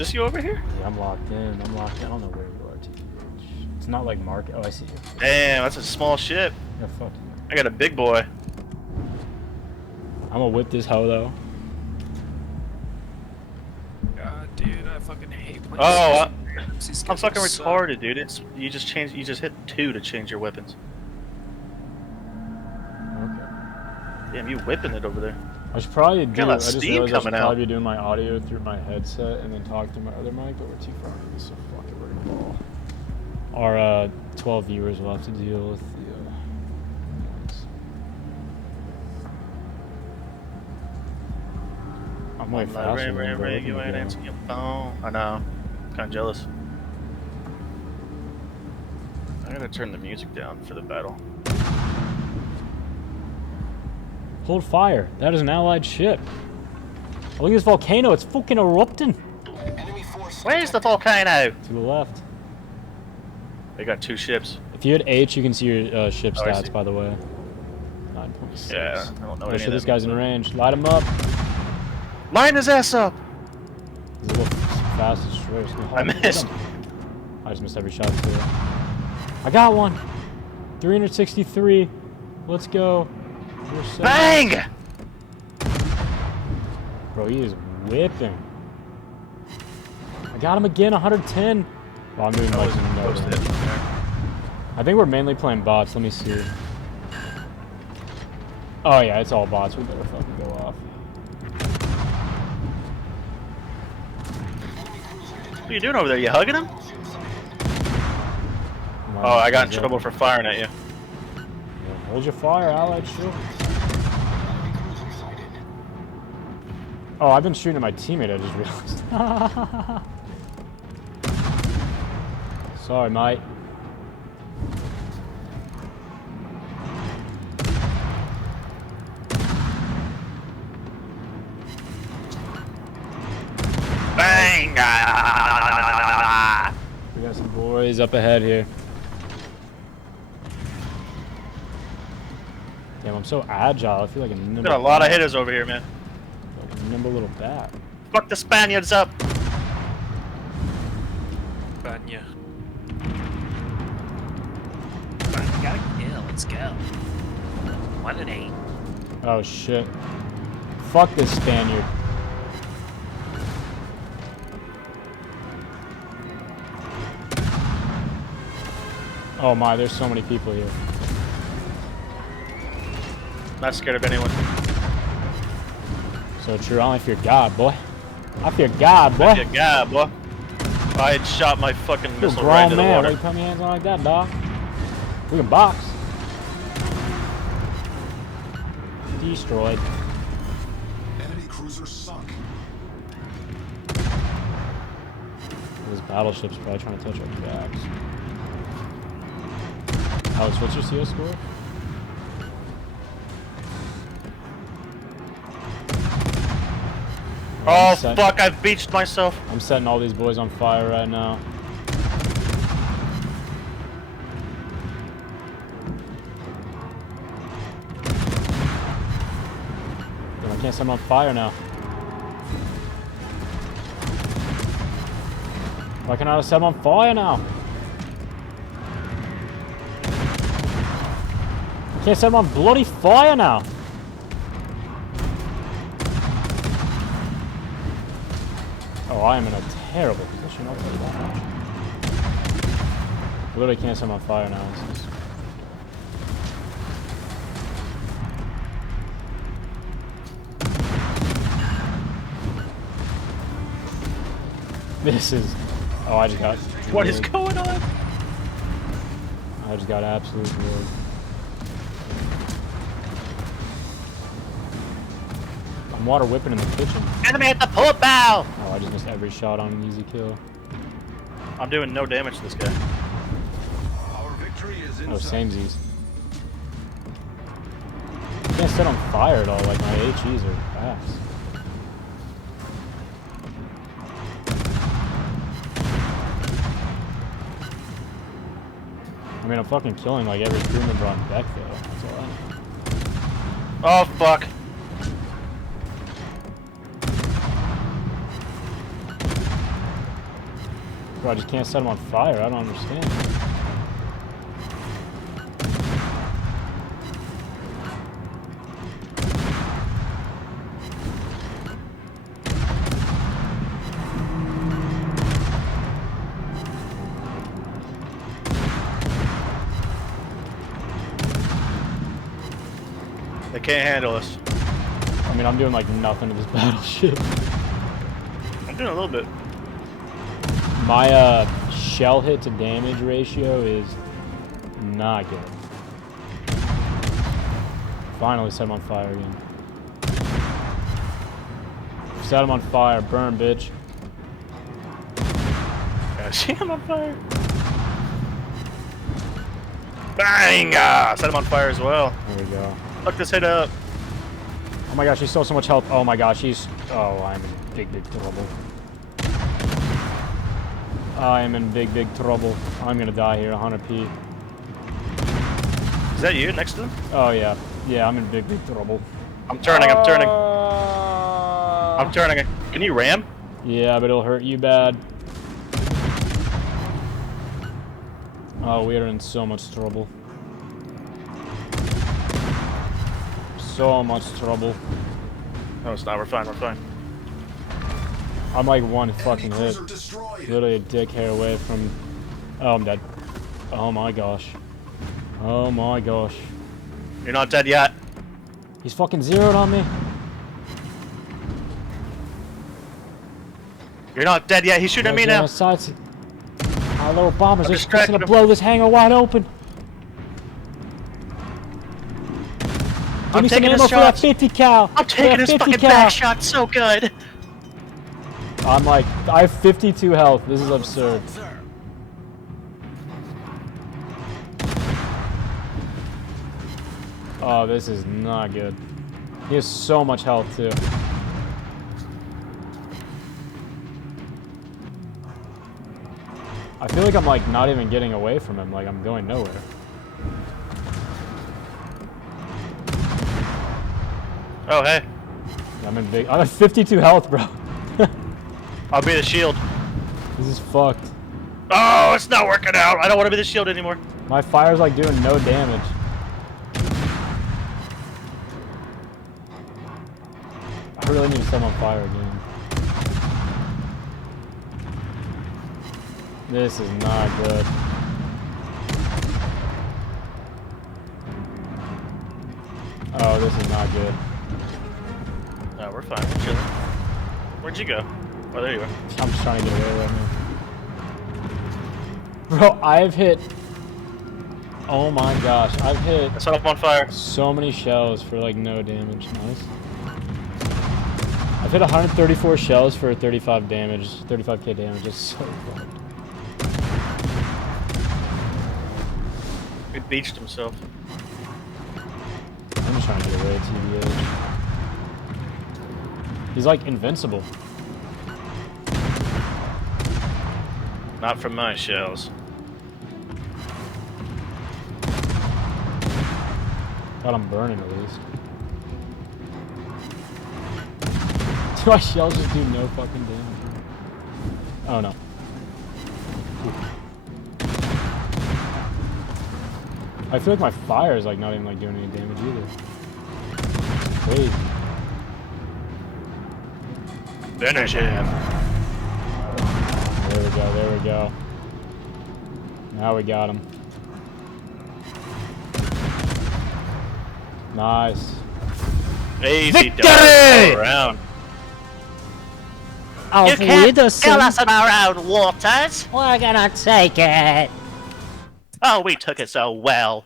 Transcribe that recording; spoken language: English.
Just you over here? Yeah, I'm locked in. I'm locked in. I don't know where you are, TTH. It's not like market. Oh, I see you. Damn, that's a small ship. Yeah, fuck you. I got a big boy. I'm gonna whip this hoe though. God, dude, I fucking hate playing. Oh, These I'm guys fucking suck. retarded, dude. It's you just hit 2 to change your weapons. Okay. Damn, you whipping it over there. I should probably do. Got a I just steam realized I should coming out. probably be doing my audio through my headset and then talk through my other mic, but we're too far away, so fuck it. We're gonna ball. Our 12 viewers will have to deal with the noise. I'm way faster than you, You ain't answering your phone. I know. Kind of jealous. I gotta turn the music down for the battle. Hold fire. That is an allied ship. Oh, look at this volcano. It's fucking erupting. Where's the volcano? To the left. They got 2 ships. If you hit H, you can see your ship Oh, I stats, see. by the way. 9.6. Yeah, I don't know Oh any shit, of this that. guy's in range. Light him up. Line his ass up! He's a little fast and straight. I missed. I just missed every shot, too. I got one. 363. Let's go. Bang! Bro, he is whipping. I got him again, 110. Well, I'm doing like no damage. I think we're mainly playing bots. Let me see. Oh yeah, it's all bots. We better fucking go off. What are you doing over there? You hugging him? Oh, I got in trouble for firing at you. Yeah, hold your fire, allied ship. Oh, I've been shooting at my teammate, I just realized. Sorry, mate. Bang! We got some boys up ahead here. Damn, I'm so agile. I feel like a nimble. Got a lot of hitters over here, man. Like a nimble little bat. Fuck the Spaniards up! Banya. Alright, got a kill. Let's go. 1 and 8. Oh shit. Fuck this Spaniard. Oh my, there's so many people here. Not scared of anyone. So true, I only fear God, boy. I fear God, boy. Yeah, God, boy. I had shot my fucking You're a missile right grown into the man. Why water. you put me hands on like that, dog? We can box. Destroyed. Enemy cruiser sunk. This battleship's probably trying to touch our backs. Alex, what's your CO score? Oh, fuck, I've beached myself. I'm setting all these boys on fire right now. Damn, I can't set them on fire now. Why can't I set them on fire now? I can't set them on bloody fire now. Oh, I am in a terrible position. I'll tell you that much. I literally can't set them on fire now. This is... Oh, I just got... What is going on? I just got absolute ruined. I'm water whipping in the kitchen. Enemy at the port bow! Oh, I just missed every shot on an easy kill. I'm doing no damage to this guy. Our victory is in Oh, sight. samesies. I can't set on fire at all, like my HEs are fast. I mean, I'm fucking killing like every crew member on deck though. That's all I know. Oh, fuck. Bro, I just can't set them on fire. I don't understand. They can't handle us. I mean, I'm doing like nothing to this battleship. I'm doing a little bit. My shell hit to damage ratio is not good. Finally set him on fire again. Set him on fire, burn, bitch. I see him on fire. Bang! Ah, set him on fire as well. There we go. Fuck this head up. Oh my gosh, he's still so much health. Oh my gosh, he's... Oh, I'm in big, big trouble. I am in big, big trouble. I'm gonna die here, 100p. Is that you next to him? Oh yeah. Yeah, I'm in big, big trouble. I'm turning, I'm turning. Uh, I'm turning. Can you ram? Yeah, but it'll hurt you bad. Oh, we are in so much trouble. So much trouble. No, it's not. We're fine, we're fine. I'm like one fucking hit. Cruiser destroyed. Literally a dick hair away from... Oh, I'm dead. Oh my gosh. Oh my gosh. You're not dead yet. He's fucking zeroed on me. You're not dead yet. He's shooting at me now. Sides. Our little bombers I'm are just distracting gonna him. blow this hangar wide open. Give I'm me some taking ammo his for that shots. 50 cal. I'm taking his fucking back shot so good. I'm like, I have 52 health. This is absurd. Oh, this is not good. He has so much health too. I feel like I'm like not even getting away from him. Like I'm going nowhere. Oh, hey. I'm in big. I have 52 health, bro. I'll be the shield. This is fucked. Oh, it's not working out. I don't want to be the shield anymore. My fire's like doing no damage. I really need to set him on fire again. This is not good. Oh, this is not good. No, we're fine. We're chilling. Where'd you go? Oh, there you are. I'm just trying to get away right now. Bro, I've hit... Oh my gosh, I've hit I set up on fire. so many shells for like no damage. Nice. I've hit 134 shells for 35 damage, 35k damage. It's so fucked. He beached himself. I'm just trying to get away, TBH. He's like invincible. Not from my shells. God, I'm burning at least. Do my shells just do no fucking damage? Oh no. I feel like my fire is like not even like doing any damage either. Crazy. Finish him. There we go, there we go. Now we got him. Nice. Easy Victory! done. All around. You can't kill us in our own waters. We're gonna take it. Oh, we took it so well.